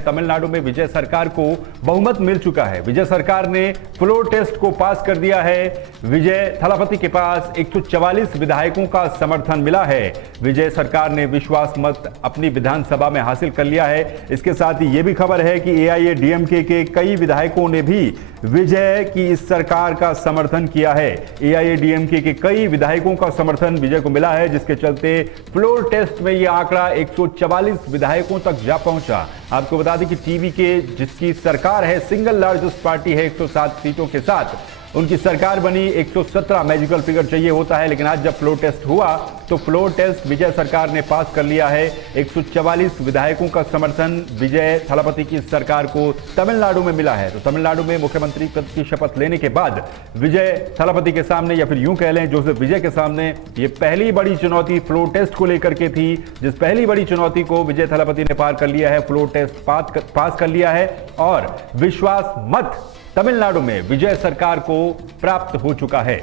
तमिलनाडु में विजय सरकार को बहुमत मिल चुका है। विजय सरकार ने फ्लोर टेस्ट को पास कर दिया है। विजय थलापति के पास 144 विधायकों का समर्थन मिला है। विजय सरकार ने विश्वास मत अपनी विधानसभा में हासिल कर लिया है। इसके साथ ही यह भी खबर है कि एआईएडीएमके के कई विधायकों ने भी विजय की इस सरकार का समर्थन किया है। एआईएडीएमके के कई विधायकों का समर्थन विजय को मिला है, जिसके चलते फ्लोर टेस्ट में यह आंकड़ा 144 विधायकों तक जा पहुंचा। आपको बता दें कि टीवी के जिसकी सरकार है, सिंगल लार्जेस्ट पार्टी है 107 सीटों के साथ, उनकी सरकार बनी। 117 मैजिकल फिगर चाहिए होता है, लेकिन आज जब फ्लोर टेस्ट हुआ तो फ्लोर टेस्ट विजय सरकार ने पास कर लिया है। 144 विधायकों का समर्थन विजय थलापति की सरकार को तमिलनाडु में मिला है। तो तमिलनाडु में मुख्यमंत्री पद की शपथ लेने के बाद विजय थलापति के सामने, या फिर यूं कह लें जोसेफ विजय के सामने, ये पहली बड़ी चुनौती फ्लोर टेस्ट को लेकर के थी। जिस पहली बड़ी चुनौती को विजय थलापति ने पार कर लिया है, फ्लोर टेस्ट पास कर लिया है, और विश्वास मत तमिलनाडु में विजय सरकार को प्राप्त हो चुका है।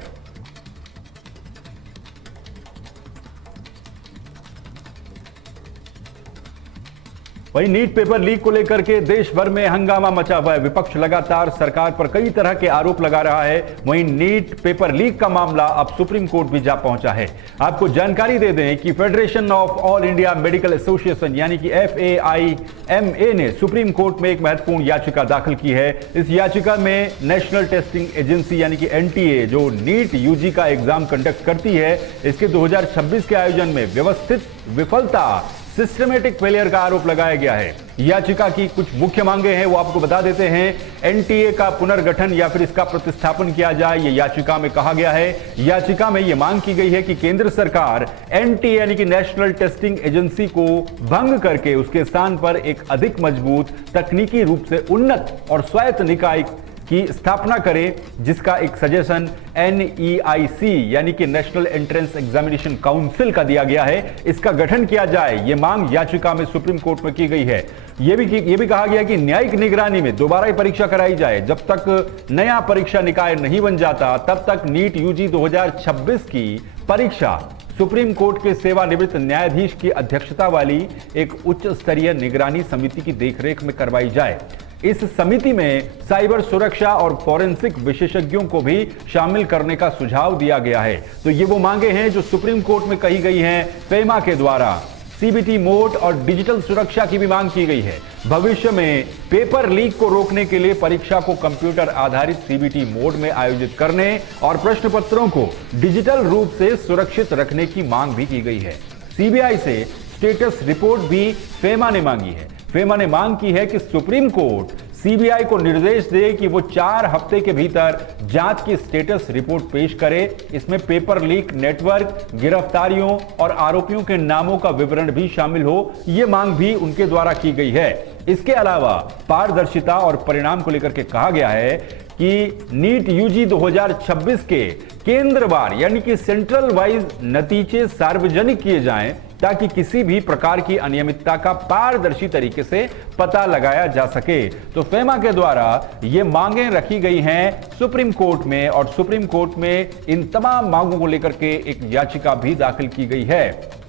वहीं नीट पेपर लीक को लेकर के देश भर में हंगामा मचा हुआ है। विपक्ष लगातार सरकार पर कई तरह के आरोप लगा रहा है। वहीं नीट पेपर लीक का मामला अब सुप्रीम कोर्ट भी जा पहुंचा है। आपको जानकारी दे दें कि federation of all India medical association यानी कि FAIMA ने सुप्रीम कोर्ट में एक महत्वपूर्ण याचिका दाखिल की है। इस याचिका में नेशनल टेस्टिंग एजेंसी यानी कि NTA, जो नीट यूजी का एग्जाम कंडक्ट करती है, इसके 2026 के आयोजन में व्यवस्थित विफलता, सिस्टमेटिक फेलियर का आरोप लगाया गया है। याचिका की कुछ मुख्य मांगे हैं, वो आपको बता देते हैं। NTA का पुनर्गठन या फिर इसका प्रतिस्थापन किया जाए, ये याचिका में कहा गया है। याचिका में यह मांग की गई है कि केंद्र सरकार NTA यानी कि नेशनल टेस्टिंग एजेंसी को भंग करके उसके स्थान पर एक अधिक मजबूत, तकनीकी रूप से उन्नत और स्वायत्त निकाय की स्थापना करें, जिसका एक सजेशन NEIC यानी कि नेशनल एंट्रेंस एग्जामिनेशन काउंसिल का दिया गया है। इसका गठन किया जाए, यह मांग याचिका में सुप्रीम कोर्ट में की गई है। यह भी कहा गया कि न्यायिक निगरानी में दोबारा ही परीक्षा कराई जाए। जब तक नया परीक्षा निकाय नहीं बन जाता, तब तक नीट यूजी 2026 की परीक्षा सुप्रीम कोर्ट के सेवानिवृत्त न्यायाधीश की अध्यक्षता वाली एक उच्च स्तरीय निगरानी समिति की देखरेख में करवाई जाए। इस समिति में साइबर सुरक्षा और फॉरेंसिक विशेषज्ञों को भी शामिल करने का सुझाव दिया गया है। तो ये वो मांगे हैं जो सुप्रीम कोर्ट में कही गई हैं। FEMA के द्वारा CBT मोड और डिजिटल सुरक्षा की भी मांग की गई है। भविष्य में पेपर लीक को रोकने के लिए परीक्षा को कंप्यूटर आधारित CBT मोड में आयोजित करने और प्रश्न पत्रों को डिजिटल रूप से सुरक्षित रखने की मांग भी की गई है। CBI से स्टेटस रिपोर्ट भी FEMA ने मांगी है। FEMA ने मांग की है कि सुप्रीम कोर्ट CBI को निर्देश दे कि वो 4 हफ्ते के भीतर जांच की स्टेटस रिपोर्ट पेश करे। इसमें पेपर लीक नेटवर्क, गिरफ्तारियों और आरोपियों के नामों का विवरण भी शामिल हो, ये मांग भी उनके द्वारा की गई है। इसके अलावा पारदर्शिता और परिणाम को लेकर के कहा गया है कि नीट यूजी 2026 के केंद्रवार यानी कि सेंट्रल वाइज नतीजे सार्वजनिक किए जाएं, ताकि किसी भी प्रकार की अनियमितता का पारदर्शी तरीके से पता लगाया जा सके। तो FEMA के द्वारा ये मांगें रखी गई हैं सुप्रीम कोर्ट में, और सुप्रीम कोर्ट में इन तमाम मांगों को लेकर के एक याचिका भी दाखिल की गई है।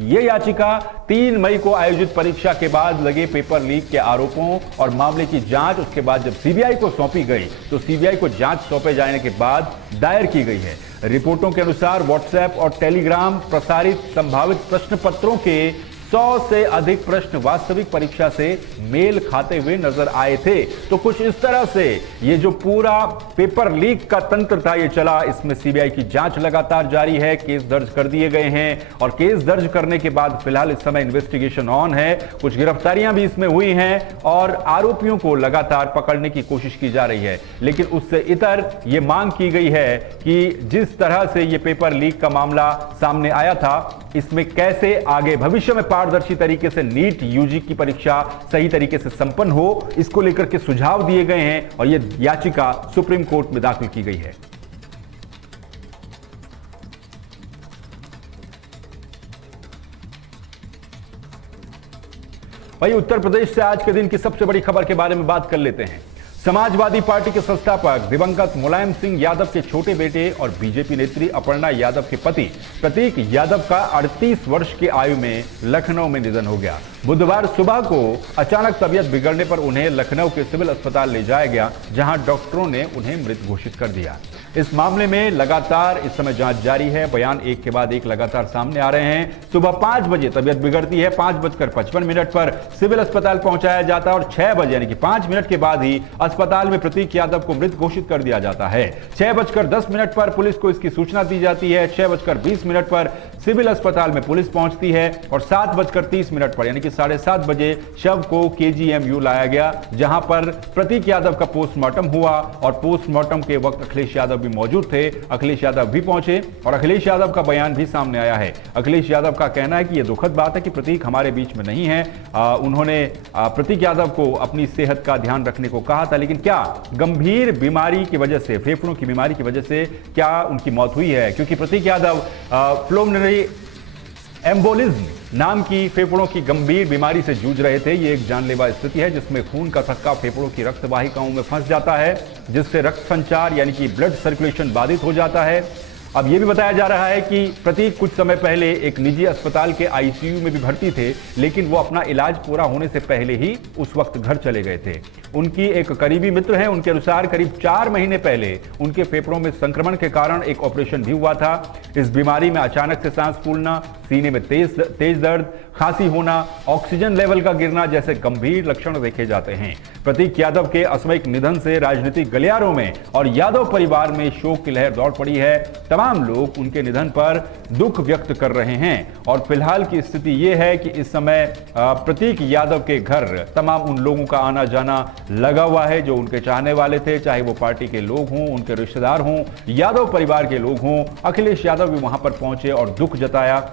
यह याचिका 3 मई को आयोजित परीक्षा के बाद लगे पेपर लीक के आरोपों और मामले की जांच, उसके बाद जब CBI को सौंपी गई तो CBI को जांच सौंपे जाने के बाद दायर की गई है। रिपोर्टों के अनुसार व्हाट्सएप और टेलीग्राम प्रसारित संभावित प्रश्न पत्रों के 100 से अधिक प्रश्न वास्तविक परीक्षा से मेल खाते हुए नजर आए थे। तो कुछ इस तरह से ये जो पूरा पेपर लीक का तंत्र था ये चला। इसमें CBI की जांच लगातार जारी है, केस दर्ज कर दिए गए हैं, और केस दर्ज करने के बाद फिलहाल इस समय इन्वेस्टिगेशन ऑन है। कुछ गिरफ्तारियां भी इसमें हुई हैं और आरोपियों को लगातार पकड़ने की कोशिश की जा रही है। लेकिन उससे इतर ये मांग की गई है कि जिस तरह से ये पेपर लीक का मामला सामने आया था, इसमें कैसे आगे भविष्य में पारदर्शी तरीके से नीट यूजी की परीक्षा सही तरीके से संपन्न हो, इसको लेकर के सुझाव दिए गए हैं, और यह याचिका सुप्रीम कोर्ट में दाखिल की गई है। वहीं उत्तर प्रदेश से आज के दिन की सबसे बड़ी खबर के बारे में बात कर लेते हैं। समाजवादी पार्टी के संस्थापक दिवंगत मुलायम सिंह यादव के छोटे बेटे और बीजेपी नेत्री अपर्णा यादव के पति प्रतीक यादव का 38 वर्ष की आयु में लखनऊ में निधन हो गया। बुधवार सुबह को अचानक तबीयत बिगड़ने पर उन्हें लखनऊ के सिविल अस्पताल ले जाया गया, जहां डॉक्टरों ने उन्हें मृत घोषित कर दिया। इस मामले में लगातार इस समय जांच जारी है। बयान एक के बाद एक लगातार सामने आ रहे हैं। सुबह 5 बजे तबीयत बिगड़ती है, 5:55 पर सिविल अस्पताल पहुंचाया जाता है और 6 बजे यानी कि 5 मिनट के बाद ही अस्पताल में प्रतीक यादव को मृत घोषित कर दिया जाता है। 6:10 पर पुलिस को इसकी सूचना दी जाती है। 6:20 पर सिविल अस्पताल में पुलिस पहुंचती है और 7:30 पर यानी कि 7:30 बजे शव को केजीएमयू लाया गया, जहां पर प्रतीक यादव का पोस्टमार्टम हुआ और पोस्टमार्टम के वक्त अखिलेश यादव भी मौजूद थे। अखिलेश यादव भी पहुंचे और अखिलेश यादव का बयान भी सामने आया है। अखिलेश यादव का कहना है कि यह दुखद बात है कि प्रतीक हमारे बीच में नहीं है। उन्होंने प्रतीक यादव को अपनी सेहत का ध्यान रखने को कहा था, लेकिन क्या गंभीर बीमारी की वजह से, फेफड़ों की बीमारी की वजह से क्या उनकी मौत हुई है? क्योंकि प्रतीक यादव प्लुमोनरी एम्बोलिज्म नाम की फेफड़ों की गंभीर बीमारी से जूझ रहे थे। ये एक जानलेवा स्थिति है जिसमें खून का थक्का फेफड़ों की रक्त वाहिकाओं में फंस जाता है, जिससे रक्त संचार यानी कि ब्लड सर्कुलेशन बाधित हो जाता है। अब यह भी बताया जा रहा है कि प्रतीक कुछ समय पहले एक निजी अस्पताल के आईसीयू में भी भर्ती थे, लेकिन वो अपना इलाज पूरा होने से पहले ही उस वक्त घर चले गए थे। उनकी एक करीबी मित्र हैं, उनके अनुसार करीब 4 महीने पहले उनके फेफड़ों में संक्रमण के कारण एक ऑपरेशन भी हुआ था। इस बीमारी में अचानक से सांस फूलना, सीने में तेज दर्द, खांसी होना, ऑक्सीजन लेवल का गिरना जैसे गंभीर लक्षण देखे जाते हैं। प्रतीक यादव के असामयिक निधन से राजनीतिक गलियारों में और यादव परिवार में शोक की लहर दौड़ पड़ी है। तमाम लोग उनके निधन पर दुख व्यक्त कर रहे हैं और फिलहाल की स्थिति यह है कि इस समय प्रतीक यादव के घर तमाम उन लोगों का आना जाना लगा हुआ है जो उनके चाहने वाले थे, चाहे वो पार्टी के लोग हों, उनके रिश्तेदार हों, यादव परिवार के लोग हों। अखिलेश यादव भी वहां पर पहुंचे और दुख जताया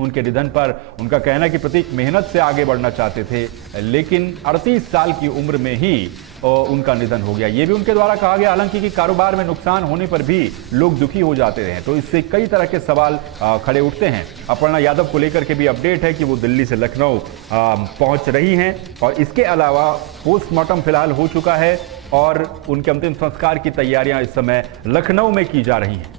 उनके निधन पर। उनका कहना है कि प्रतीक मेहनत से आगे बढ़ना चाहते थे, लेकिन 38 साल की उम्र में ही उनका निधन हो गया। ये भी उनके द्वारा कहा गया, हालांकि कि कारोबार में नुकसान होने पर भी लोग दुखी हो जाते हैं, तो इससे कई तरह के सवाल खड़े उठते हैं। अपर्णा यादव को लेकर के भी अपडेट है कि वो दिल्ली से लखनऊ पहुंच रही हैं और इसके अलावा पोस्टमार्टम फिलहाल हो चुका है और उनके अंतिम संस्कार की तैयारियां इस समय लखनऊ में की जा रही हैं।